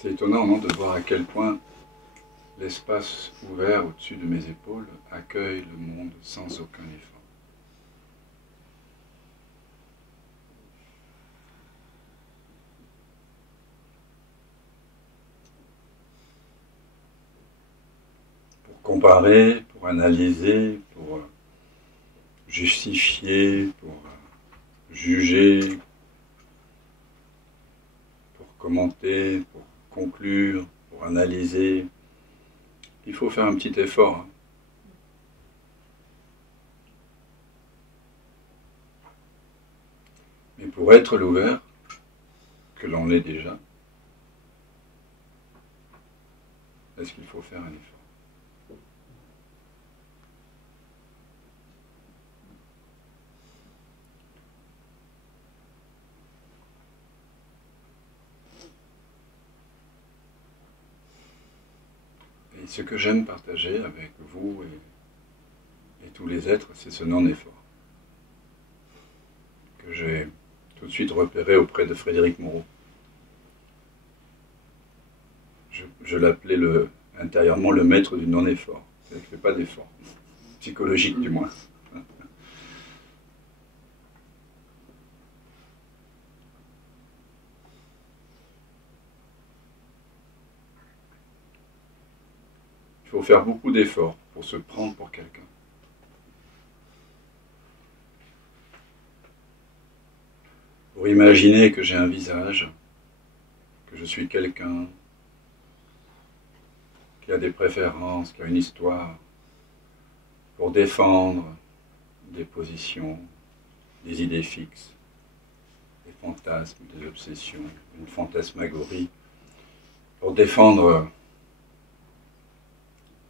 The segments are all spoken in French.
C'est étonnant, non, de voir à quel point l'espace ouvert au-dessus de mes épaules accueille le monde sans aucun effort. Pour comparer, pour analyser, pour justifier, pour juger, pour commenter, pour conclure, pour analyser, il faut faire un petit effort. Mais pour être l'ouvert, que l'on est déjà, est-ce qu'il faut faire un effort? Et ce que j'aime partager avec vous et tous les êtres, c'est ce non-effort que j'ai tout de suite repéré auprès de Frédéric Moreau. Je l'appelais intérieurement le maître du non-effort. Il ne fait pas d'effort, psychologique du moins. Il faut faire beaucoup d'efforts pour se prendre pour quelqu'un. Pour imaginer que j'ai un visage, que je suis quelqu'un, qui a des préférences, qui a une histoire, pour défendre des positions, des idées fixes, des fantasmes, des obsessions, une fantasmagorie, pour défendre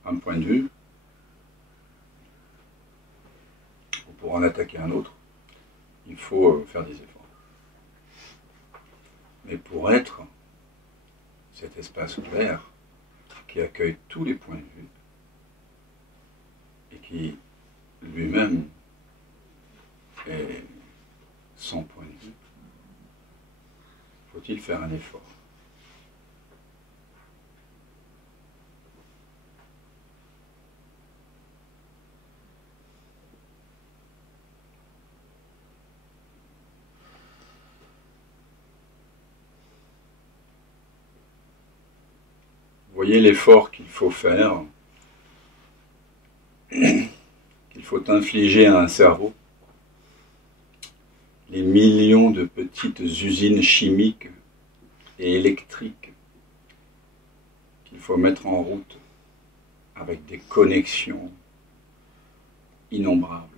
un point de vue, ou pour en attaquer un autre, il faut faire des efforts. Mais pour être cet espace ouvert qui accueille tous les points de vue et qui lui-même est son point de vue, faut-il faire un effort? Vous voyez l'effort qu'il faut faire, qu'il faut infliger à un cerveau, les millions de petites usines chimiques et électriques qu'il faut mettre en route avec des connexions innombrables,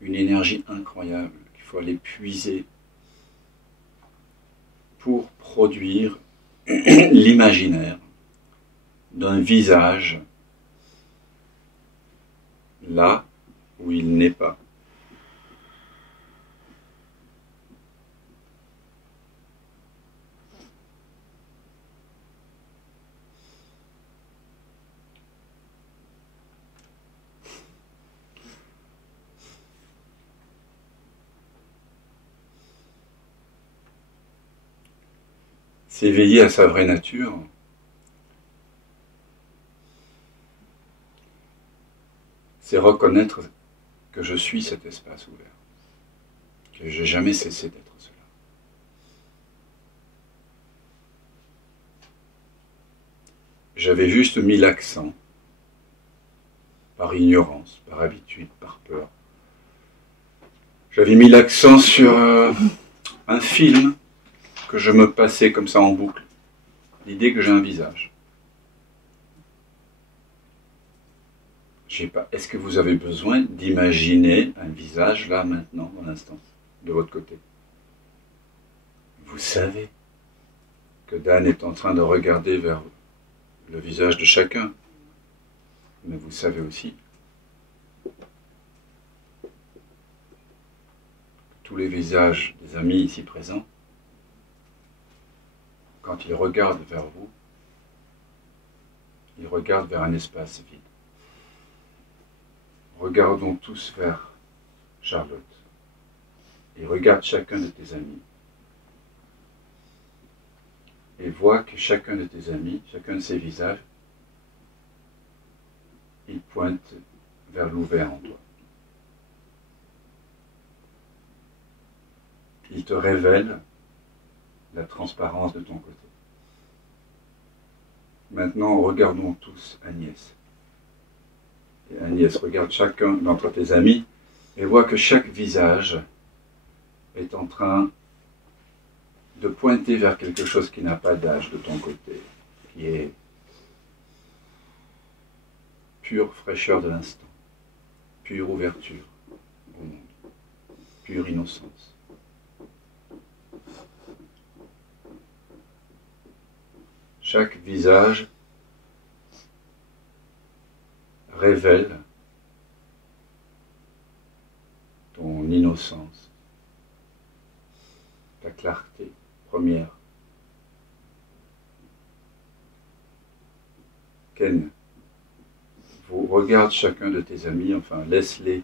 une énergie incroyable qu'il faut aller puiser pour produire l'imaginaire d'un visage là où il n'est pas. S'éveiller à sa vraie nature, c'est reconnaître que je suis cet espace ouvert, que je n'ai jamais cessé d'être cela. J'avais juste mis l'accent, par ignorance, par habitude, par peur. J'avais mis l'accent sur un film que je me passais comme ça en boucle, l'idée que j'ai un visage. Est-ce que vous avez besoin d'imaginer un visage là, maintenant, dans l'instant, de votre côté? Vous savez que Dan est en train de regarder vers le visage de chacun, mais vous savez aussi que tous les visages des amis ici présents, quand ils regardent vers vous, ils regardent vers un espace vide. Regardons tous vers Charlotte et regarde chacun de tes amis. et vois que chacun de tes amis, chacun de ces visages, il pointe vers l'ouvert en toi. Il te révèle la transparence de ton côté. Maintenant, regardons tous Agnès. Et Agnès, regarde chacun d'entre tes amis et vois que chaque visage est en train de pointer vers quelque chose qui n'a pas d'âge de ton côté, qui est pure fraîcheur de l'instant, pure ouverture au monde, pure innocence. Chaque visage révèle ton innocence, ta clarté première. Ken, regarde chacun de tes amis, enfin laisse-les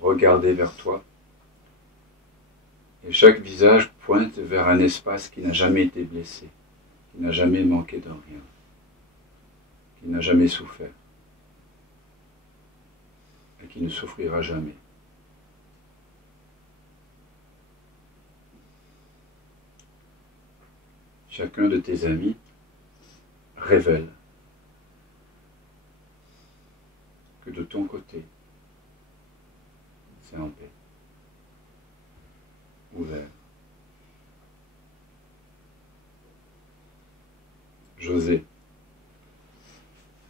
regarder vers toi. Et chaque visage pointe vers un espace qui n'a jamais été blessé, qui n'a jamais manqué de rien, qui n'a jamais souffert et qui ne souffrira jamais. Chacun de tes amis révèle que de ton côté, c'est en paix, ouvert. José,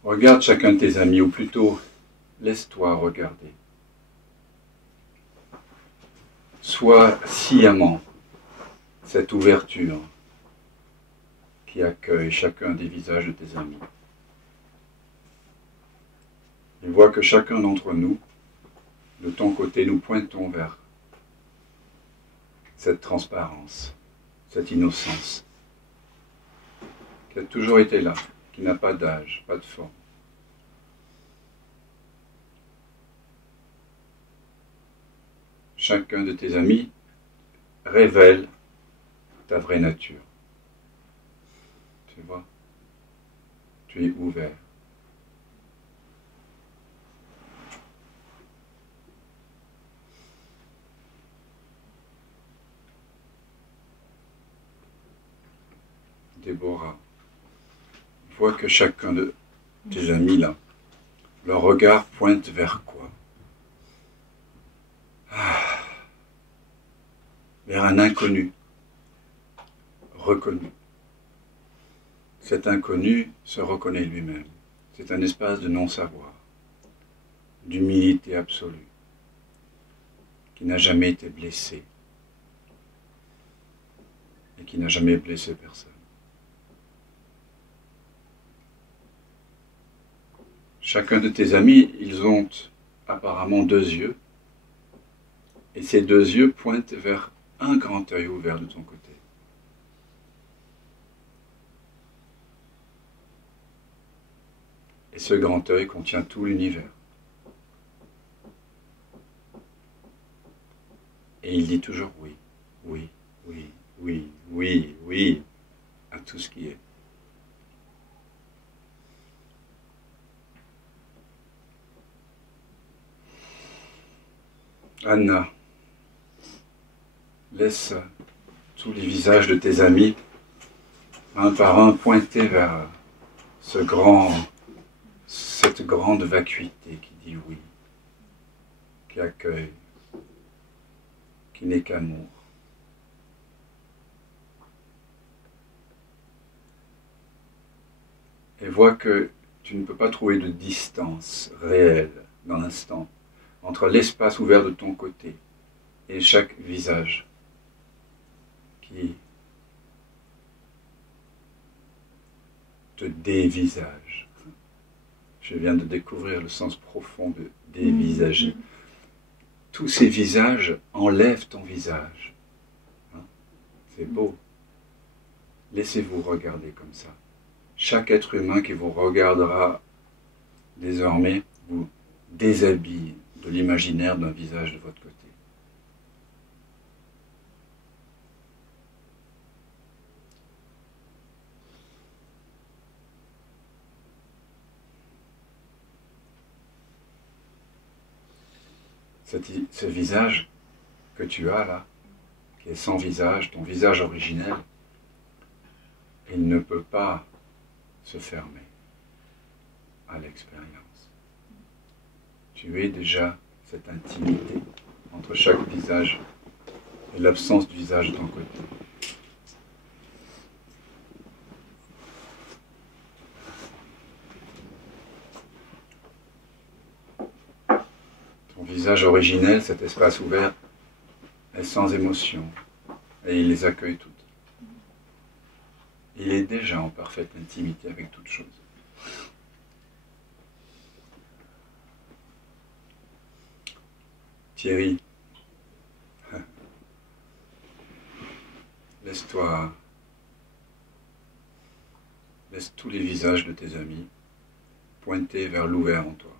regarde chacun de tes amis, ou plutôt, laisse-toi regarder. Sois sciemment cette ouverture qui accueille chacun des visages de tes amis. Et vois que chacun d'entre nous, de ton côté, nous pointons vers cette transparence, cette innocence, qui a toujours été là, qui n'a pas d'âge, pas de forme. Chacun de tes amis révèle ta vraie nature. Tu vois, tu es ouvert. Déborah, vois que chacun de tes amis là, leur regard pointe vers quoi? Vers un inconnu, reconnu. Cet inconnu se reconnaît lui-même. C'est un espace de non-savoir, d'humilité absolue, qui n'a jamais été blessé et qui n'a jamais blessé personne. Chacun de tes amis, ils ont apparemment deux yeux, et ces deux yeux pointent vers un grand œil ouvert de ton côté. Et ce grand œil contient tout l'univers. Et il dit toujours oui, oui, oui, oui, oui, oui, à tout ce qui est. Anna, laisse tous les visages de tes amis, un par un, pointer vers cette grande vacuité qui dit oui, qui accueille, qui n'est qu'amour. Et vois que tu ne peux pas trouver de distance réelle dans l'instant entre l'espace ouvert de ton côté et chaque visage qui te dévisage. Je viens de découvrir le sens profond de dévisager. Tous ces visages enlèvent ton visage. C'est beau. Laissez-vous regarder comme ça. Chaque être humain qui vous regardera désormais vous déshabille de l'imaginaire d'un visage de votre côté. ce visage que tu as là, qui est sans visage, ton visage originel, il ne peut pas se fermer à l'expérience. Tu es déjà cette intimité entre chaque visage et l'absence du visage de ton côté. Ton visage originel, cet espace ouvert, est sans émotion et il les accueille toutes. Il est déjà en parfaite intimité avec toutes choses. Thierry, laisse tous les visages de tes amis pointer vers l'ouvert en toi.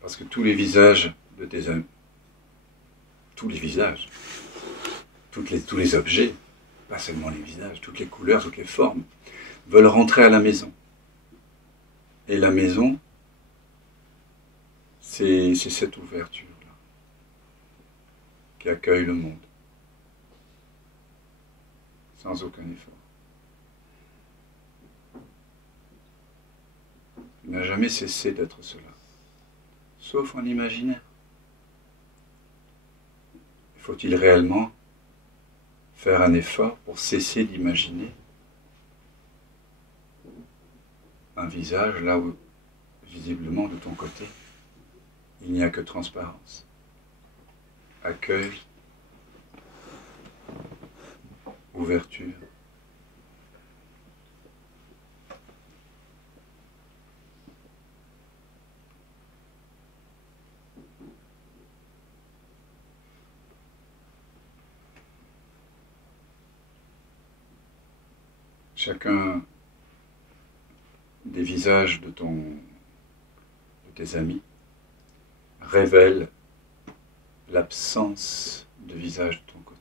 Parce que tous les visages de tes amis, tous les visages, tous les objets, pas seulement les visages, toutes les couleurs, toutes les formes, veulent rentrer à la maison. Et la maison, c'est cette ouverture-là qui accueille le monde, sans aucun effort. Il n'a jamais cessé d'être cela, sauf en imaginaire. Faut-il réellement faire un effort pour cesser d'imaginer un visage là où, visiblement, de ton côté, il n'y a que transparence, accueil, ouverture. Chacun des visages de tes amis révèle l'absence de visage de ton côté.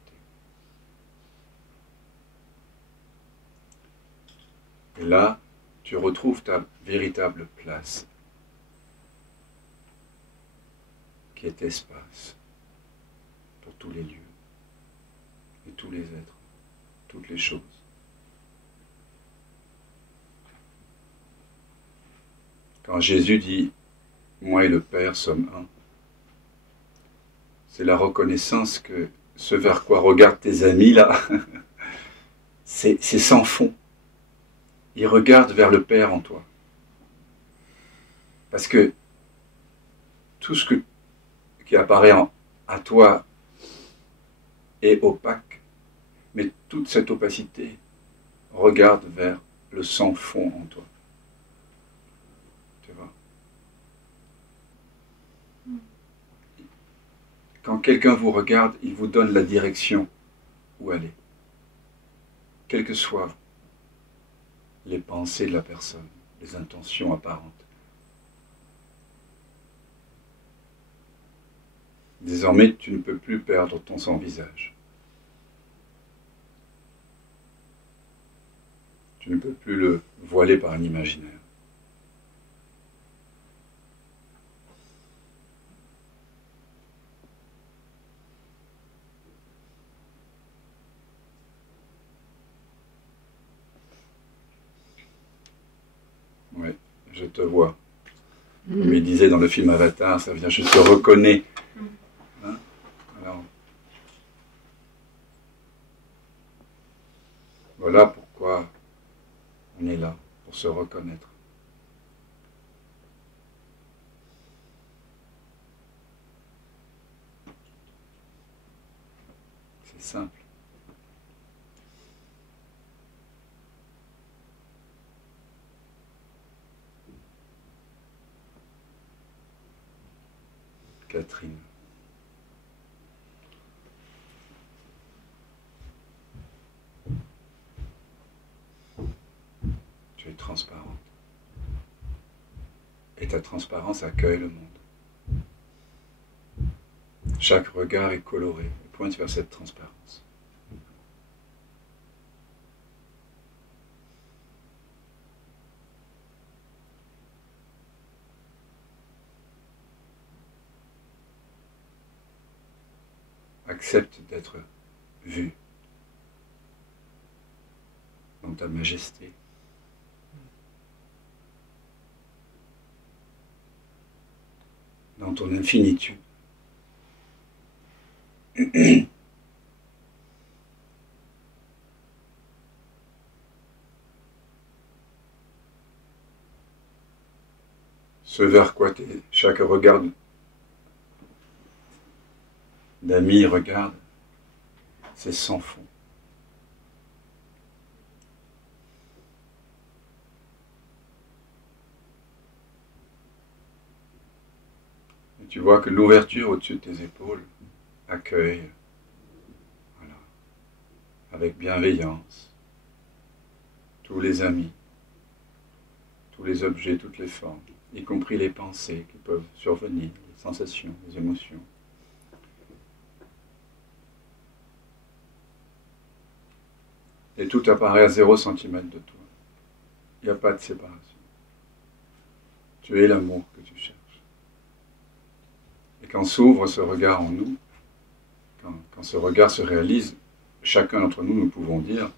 Et là, tu retrouves ta véritable place, qui est espace pour tous les lieux et tous les êtres, toutes les choses. Quand Jésus dit « Moi et le Père sommes un », c'est la reconnaissance que ce vers quoi regardent tes amis là, c'est sans fond. Ils regardent vers le Père en toi. Parce que tout ce qui apparaît à toi est opaque, mais toute cette opacité regarde vers le sans fond en toi. Quand quelqu'un vous regarde, il vous donne la direction où aller. Quelles que soient les pensées de la personne, les intentions apparentes. Désormais, tu ne peux plus perdre ton sans-visage. Tu ne peux plus le voiler par un imaginaire. Oui, je te vois. Comme il disait dans le film Avatar, ça vient, je te reconnais. Hein? Alors, voilà pourquoi on est là, pour se reconnaître. C'est simple. Catherine. Tu es transparente. Et ta transparence accueille le monde. Chaque regard est coloré et pointe vers cette transparence. accepte d'être vu dans ta majesté. Dans ton infinitude. Ce vers quoi chaque regard d'ami regarde, c'est sans fond. Et tu vois que l'ouverture au-dessus de tes épaules accueille, voilà, avec bienveillance, tous les amis, tous les objets, toutes les formes, y compris les pensées qui peuvent survenir, les sensations, les émotions. Et tout apparaît à 0 centimètre de toi. Il n'y a pas de séparation. Tu es l'amour que tu cherches. Et quand s'ouvre ce regard en nous, quand ce regard se réalise, chacun d'entre nous, nous pouvons dire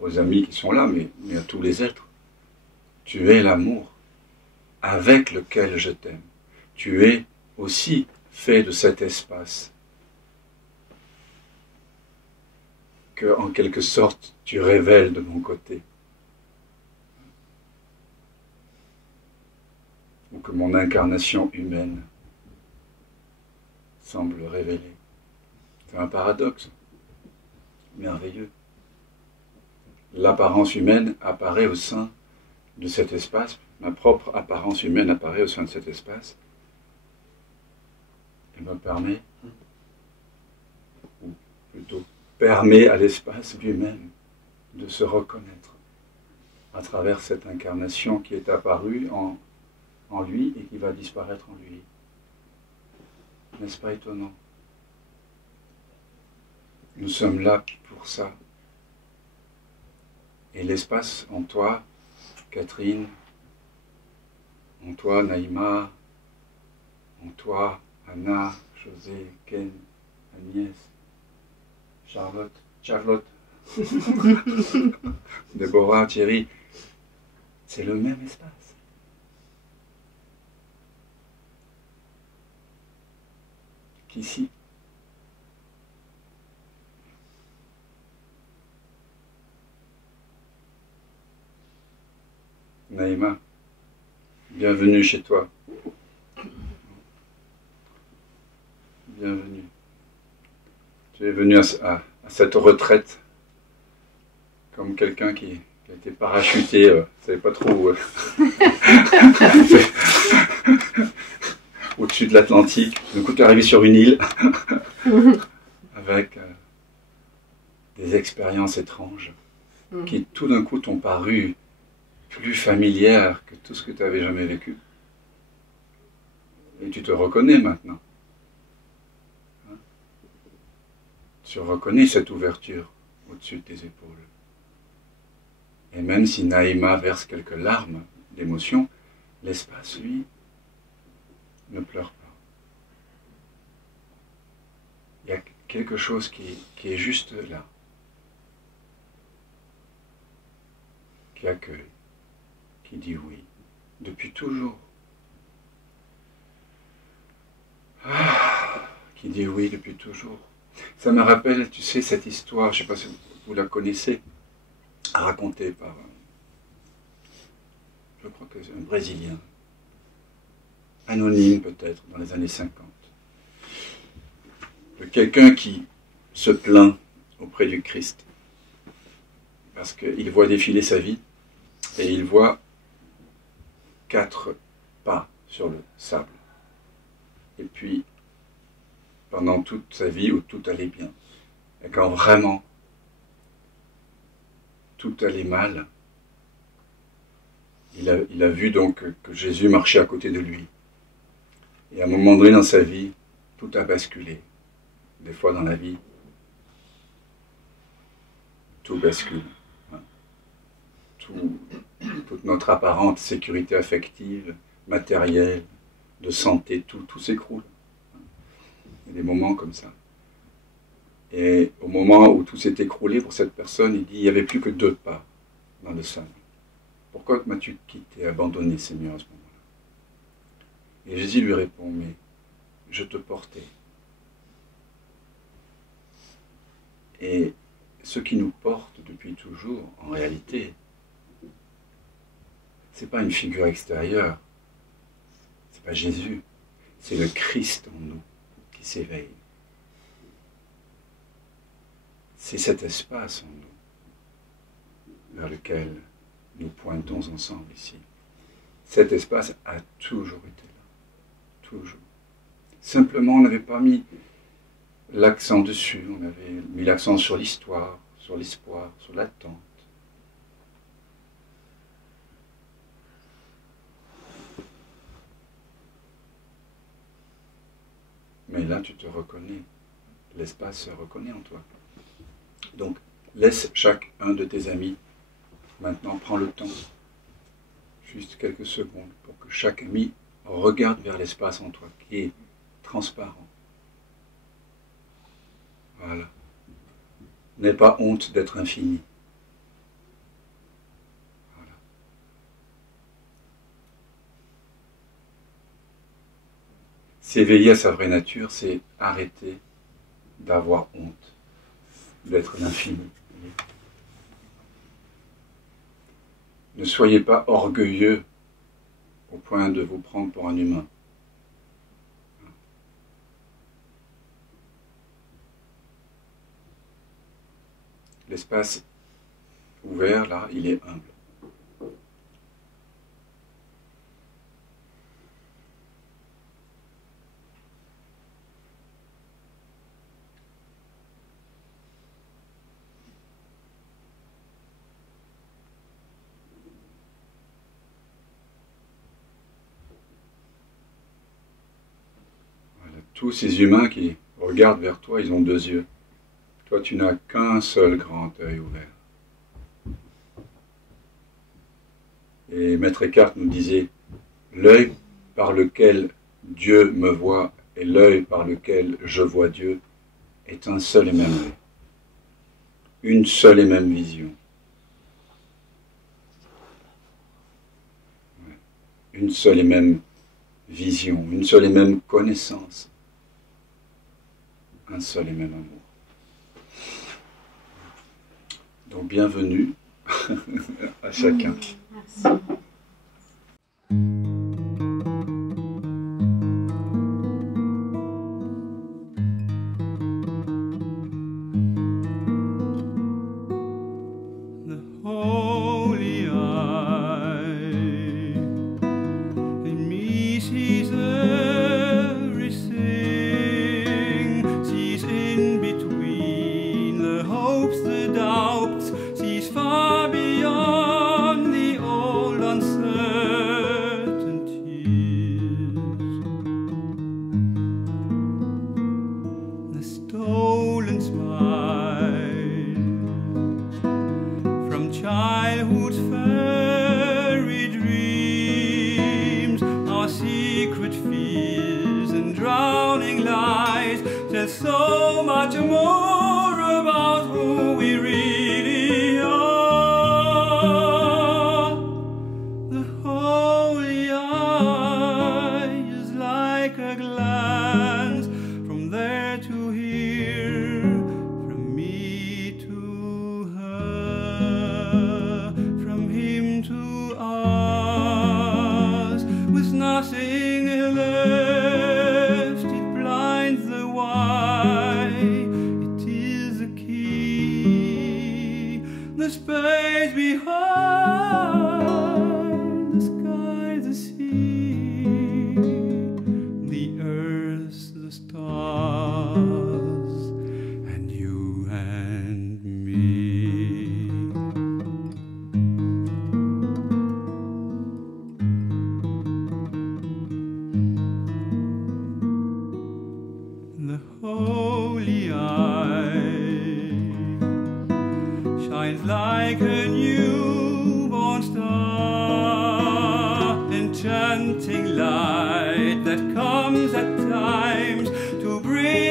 aux amis qui sont là, mais à tous les êtres, tu es l'amour avec lequel je t'aime. Tu es aussi fait de cet espace que, en quelque sorte, tu révèles de mon côté. Ou que mon incarnation humaine semble révéler. C'est un paradoxe merveilleux. L'apparence humaine apparaît au sein de cet espace, ma propre apparence humaine apparaît au sein de cet espace et me permet, ou plutôt permet à l'espace lui-même de se reconnaître à travers cette incarnation qui est apparue en lui et qui va disparaître en lui. N'est-ce pas étonnant? Nous sommes là pour ça. Et l'espace en toi, Catherine, en toi, Naïma, en toi, Anna, José, Ken, Agnès, Charlotte, Déborah, Thierry, c'est le même espace. Qu'ici. Naïma, bienvenue chez toi. Bienvenue. Tu es venu à cette retraite comme quelqu'un qui a été parachuté, ne savait pas trop où, au-dessus de l'Atlantique. Du coup, tu es arrivé sur une île avec des expériences étranges qui tout d'un coup t'ont paru plus familières que tout ce que tu n'avais jamais vécu. Et tu te reconnais maintenant. Hein? Tu reconnais cette ouverture au-dessus de tes épaules. Et même si Naïma verse quelques larmes d'émotion, l'espace, lui, ne pleure pas. Il y a quelque chose qui est juste là, qui accueille, qui dit oui, depuis toujours. Qui dit oui depuis toujours. Ça me rappelle, tu sais, cette histoire, je ne sais pas si vous la connaissez, racontée par, je crois que c'est un Brésilien, anonyme peut-être, dans les années 50. De quelqu'un qui se plaint auprès du Christ, parce qu'il voit défiler sa vie, et il voit 4 pas sur le sable. Et puis, pendant toute sa vie où tout allait bien, et quand vraiment tout allait mal, il a vu donc que Jésus marchait à côté de lui. Et à un moment donné dans sa vie, tout a basculé. Des fois dans la vie, tout bascule. Toute notre apparente sécurité affective, matérielle, de santé, tout s'écroule. Il y a des moments comme ça. Et au moment où tout s'est écroulé pour cette personne, il dit, il n'y avait plus que 2 pas dans le sable. Pourquoi m'as-tu quitté, abandonné, Seigneur, à ce moment-là? Et Jésus lui répond, mais je te portais. Et ce qui nous porte depuis toujours, en réalité, ce n'est pas une figure extérieure, ce n'est pas Jésus, c'est le Christ en nous qui s'éveille. C'est cet espace en nous vers lequel nous pointons ensemble ici. Cet espace a toujours été là, toujours. Simplement, on n'avait pas mis l'accent dessus, on avait mis l'accent sur l'histoire, sur l'espoir, sur l'attente. Mais là, tu te reconnais, l'espace se reconnaît en toi. Donc, laisse chacun de tes amis, maintenant, prends le temps, juste quelques secondes, pour que chaque ami regarde vers l'espace en toi, qui est transparent. Voilà. N'aie pas honte d'être infini. Voilà. S'éveiller à sa vraie nature, c'est arrêter d'avoir honte d'être l'infini. Ne soyez pas orgueilleux au point de vous prendre pour un humain. L'espace ouvert, là, il est humble. Voilà. Tous ces humains qui regardent vers toi, ils ont 2 yeux. Toi, tu n'as qu'un seul grand œil ouvert. Et Maître Eckhart nous disait, l'œil par lequel Dieu me voit et l'œil par lequel je vois Dieu est un seul et même œil. Une seule et même vision. Une seule et même vision, une seule et même connaissance. Un seul et même amour. Donc bienvenue à chacun. Merci. Enchanting light that comes at times to bring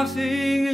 nothing